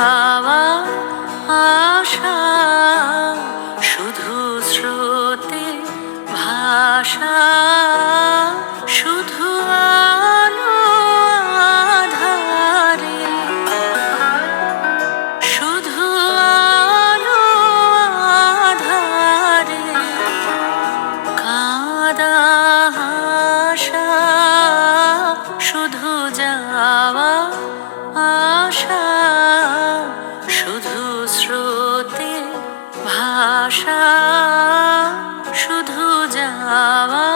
যাওয়া আশা, শুধু স্রোতে ভাষা, শুধু আলো আধারে, শুধু আলো আধারে, কাঁদা হাসা, শুধু যাওয়া আশা, শুধু স্রোতে ভাষা, শুধু যাওয়া।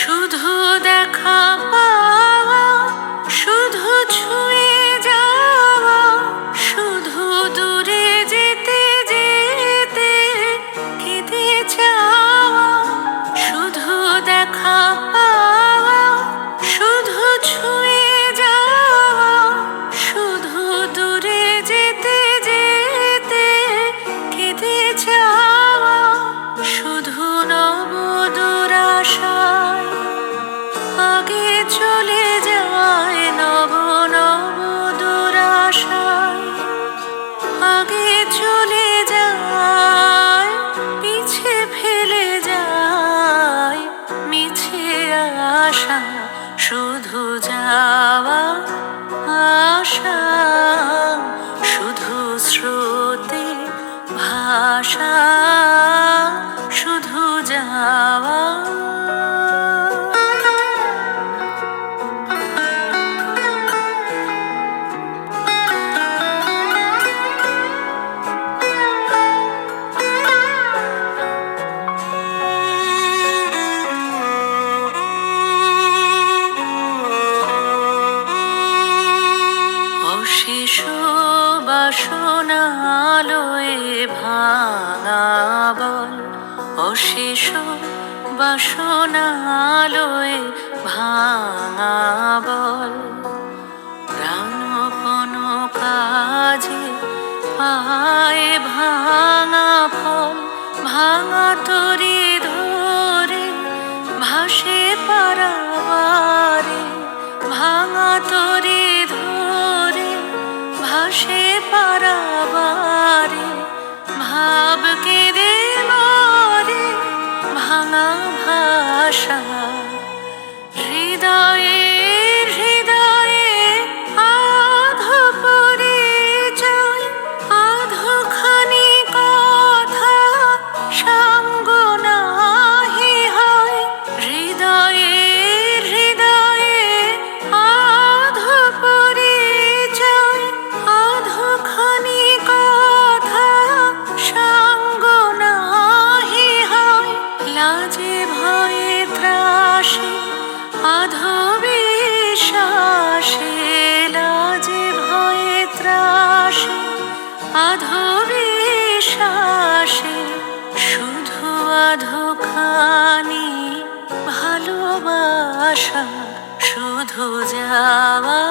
শুধু দেখা পাওয়া, শুধু ছুঁয়ে যাওয়া, শুধু দূরে যেতে যেতে কেঁদে যাওয়া। শুধু দেখা পাওয়া, শুধু ছুঁয়ে যাওয়া, শুধু দূরে যেতে যেতে কেঁদে যাওয়া। শুধু নবদূর আশায় আগে চলে যায়, নব নব দুরাশায় আগে চলে যায়, পিছে ফেলে যায় মিছে আশা, শুধু যাওয়া আশা, শুধু স্রোতে ভাষা, শুধু যাওয়া। অশেষ বাসনালয়ে ভাঙা বল, অশেষ বাসনালয়ে ভাঙা বল। প্রাণপণ কাজে পায়ে ভাঙা ফল, ভাঙা তরি ধরে ভাসে পারাবারে, ভাঙা তরি ধরে ভাসে পারাবারে। ভাব কেঁদে মরে ভাঙা ভাষা, হৃদয়ে হৃদয়ে আধো পরিচয়, আধোখানি কথা সঙ্গ নাহি হয়। হৃদয়ে হৃদয়ে আধো পরিচয়, আধোখানি কথা সঙ্গ নাহি হয়। লাজে ভয়ে ত্রাসে আধো বিশ্বাসে, লাজে ভয়ে ত্রাসে আধো বিশ্বাসে, শুধু আধোখানি ভালোবাসা, শুধু যাওয়া